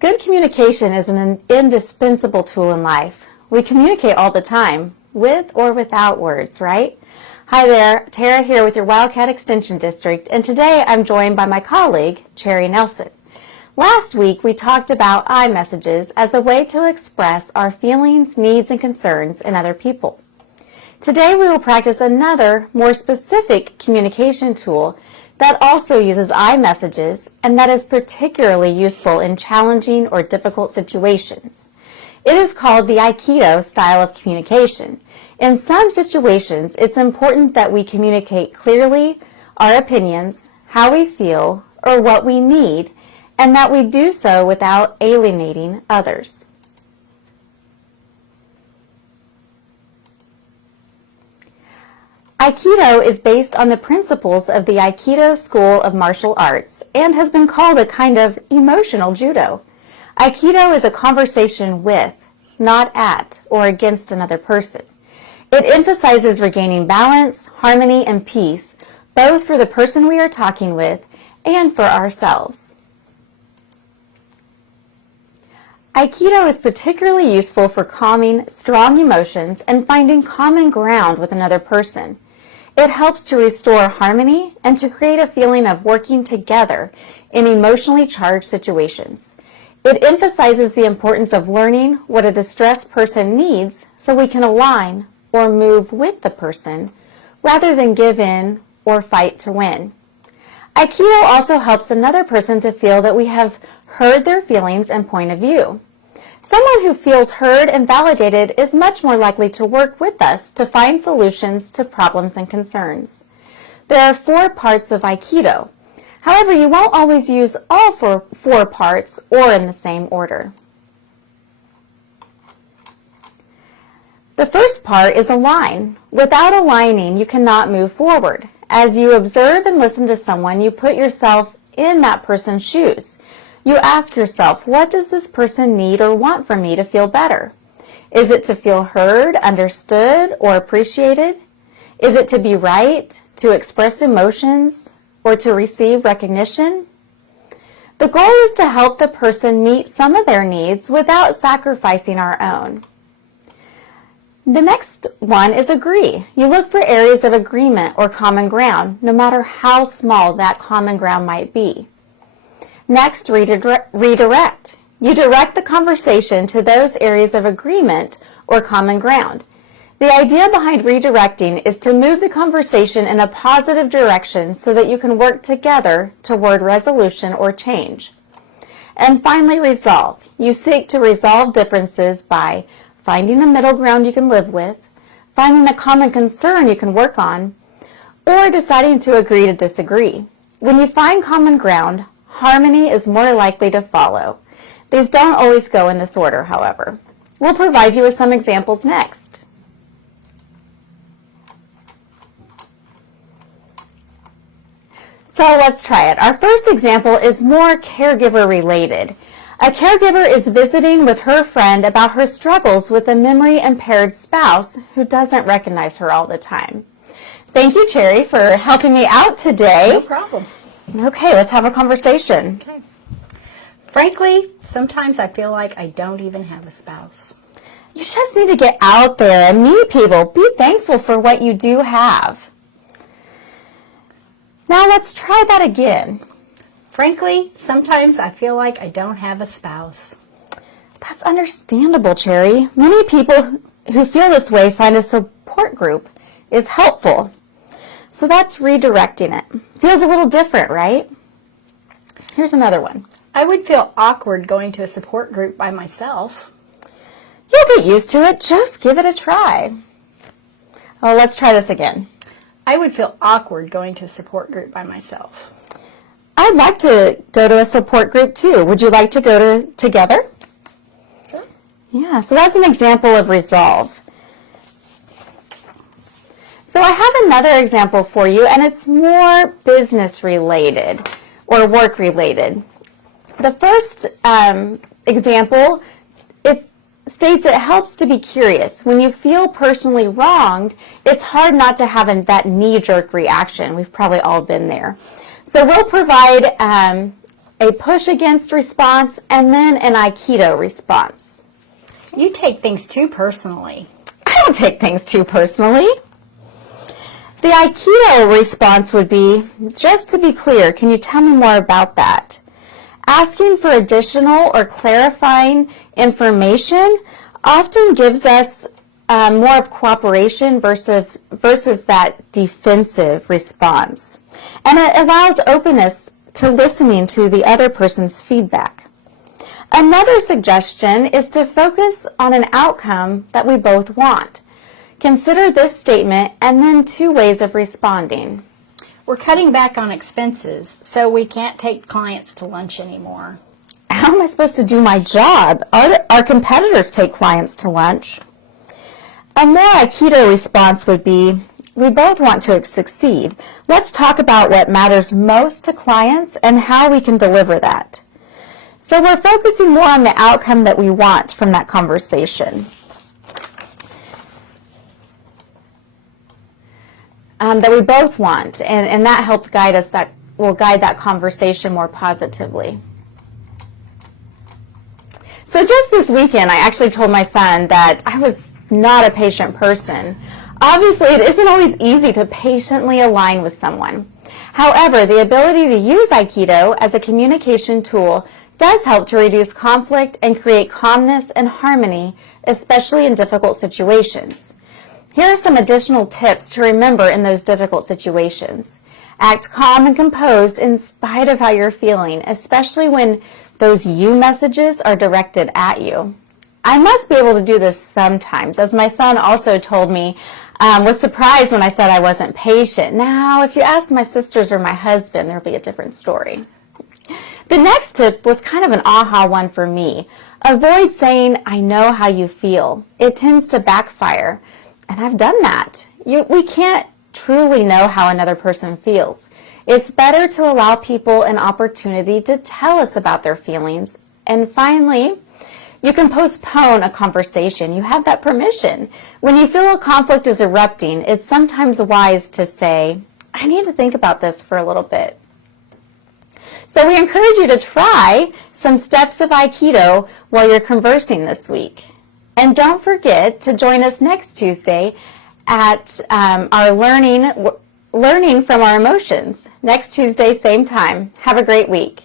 Good communication is an indispensable tool in life. We communicate all the time, with or without words, right? Hi there, Tara here with your Wildcat Extension District, and today I'm joined by my colleague, Cherry Nelson. Last week we talked about iMessages as a way to express our feelings, needs, and concerns in other people. Today we will practice another, more specific communication tool that also uses iMessages and that is particularly useful in challenging or difficult situations. It is called the Aikido style of communication. In some situations, it's important that we communicate clearly our opinions, how we feel, or what we need, and that we do so without alienating others. Aikido is based on the principles of the Aikido School of Martial Arts and has been called a kind of emotional judo. Aikido is a conversation with, not at, or against another person. It emphasizes regaining balance, harmony, and peace, both for the person we are talking with and for ourselves. Aikido is particularly useful for calming strong emotions and finding common ground with another person. It helps to restore harmony and to create a feeling of working together in emotionally charged situations. It emphasizes the importance of learning what a distressed person needs so we can align or move with the person rather than give in or fight to win. Aikido also helps another person to feel that we have heard their feelings and point of view. Someone who feels heard and validated is much more likely to work with us to find solutions to problems and concerns. There are 4 parts of Aikido. However, you won't always use all 4 parts or in the same order. The first part is align. Without aligning, you cannot move forward. As you observe and listen to someone, you put yourself in that person's shoes. You ask yourself, what does this person need or want from me to feel better? Is it to feel heard, understood, or appreciated? Is it to be right, to express emotions, or to receive recognition? The goal is to help the person meet some of their needs without sacrificing our own. The next one is agree. You look for areas of agreement or common ground, no matter how small that common ground might be. Next, redirect. You direct the conversation to those areas of agreement or common ground. The idea behind redirecting is to move the conversation in a positive direction so that you can work together toward resolution or change. And finally, resolve. You seek to resolve differences by finding a middle ground you can live with, finding a common concern you can work on, or deciding to agree to disagree. When you find common ground, harmony is more likely to follow. These don't always go in this order, however. We'll provide you with some examples next. So let's try it. Our first example is more caregiver related. A caregiver is visiting with her friend about her struggles with a memory-impaired spouse who doesn't recognize her all the time. Thank you, Cherry, for helping me out today. No problem. Okay, let's have a conversation. Okay. Frankly, sometimes I feel like I don't even have a spouse. You just need to get out there and meet people. Be thankful for what you do have. Now let's try that again. Frankly, sometimes I feel like I don't have a spouse. That's understandable, Cherry. Many people who feel this way find a support group is helpful. So that's redirecting it. Feels a little different, right? Here's another one. I would feel awkward going to a support group by myself. You'll get used to it. Just give it a try. Oh, let's try this again. I would feel awkward going to a support group by myself. I'd like to go to a support group too. Would you like to go together? Sure. Yeah, so that's an example of resolve. So I have another example for you, and it's more business related or work related. The first example, it states it helps to be curious. When you feel personally wronged, it's hard not to have that knee-jerk reaction. We've probably all been there. So we'll provide a push against response, and then an Aikido response. You take things too personally. I don't take things too personally. The Aikido response would be, just to be clear, can you tell me more about that? Asking for additional or clarifying information often gives us more of cooperation versus that defensive response. And it allows openness to listening to the other person's feedback. Another suggestion is to focus on an outcome that we both want. Consider this statement and then 2 ways of responding. We're cutting back on expenses, so we can't take clients to lunch anymore. How am I supposed to do my job? Our competitors take clients to lunch. A more Aikido response would be, we both want to succeed. Let's talk about what matters most to clients and how we can deliver that. So we're focusing more on the outcome that we want from that conversation. That we both want, and that helps guide us, that will guide that conversation more positively. So just this weekend, I actually told my son that I was not a patient person. Obviously, it isn't always easy to patiently align with someone. However, the ability to use Aikido as a communication tool does help to reduce conflict and create calmness and harmony, especially in difficult situations. Here are some additional tips to remember in those difficult situations. Act calm and composed in spite of how you're feeling, especially when those you messages are directed at you. I must be able to do this sometimes, as my son also told me, was surprised when I said I wasn't patient. Now, if you ask my sisters or my husband, there'll be a different story. The next tip was kind of an aha one for me. Avoid saying, I know how you feel. It tends to backfire. And I've done that. We can't truly know how another person feels. It's better to allow people an opportunity to tell us about their feelings. And finally, you can postpone a conversation. You have that permission. When you feel a conflict is erupting, it's sometimes wise to say, I need to think about this for a little bit. So we encourage you to try some steps of Aikido while you're conversing this week. And don't forget to join us next Tuesday at our learning from our emotions. Next Tuesday, same time. Have a great week.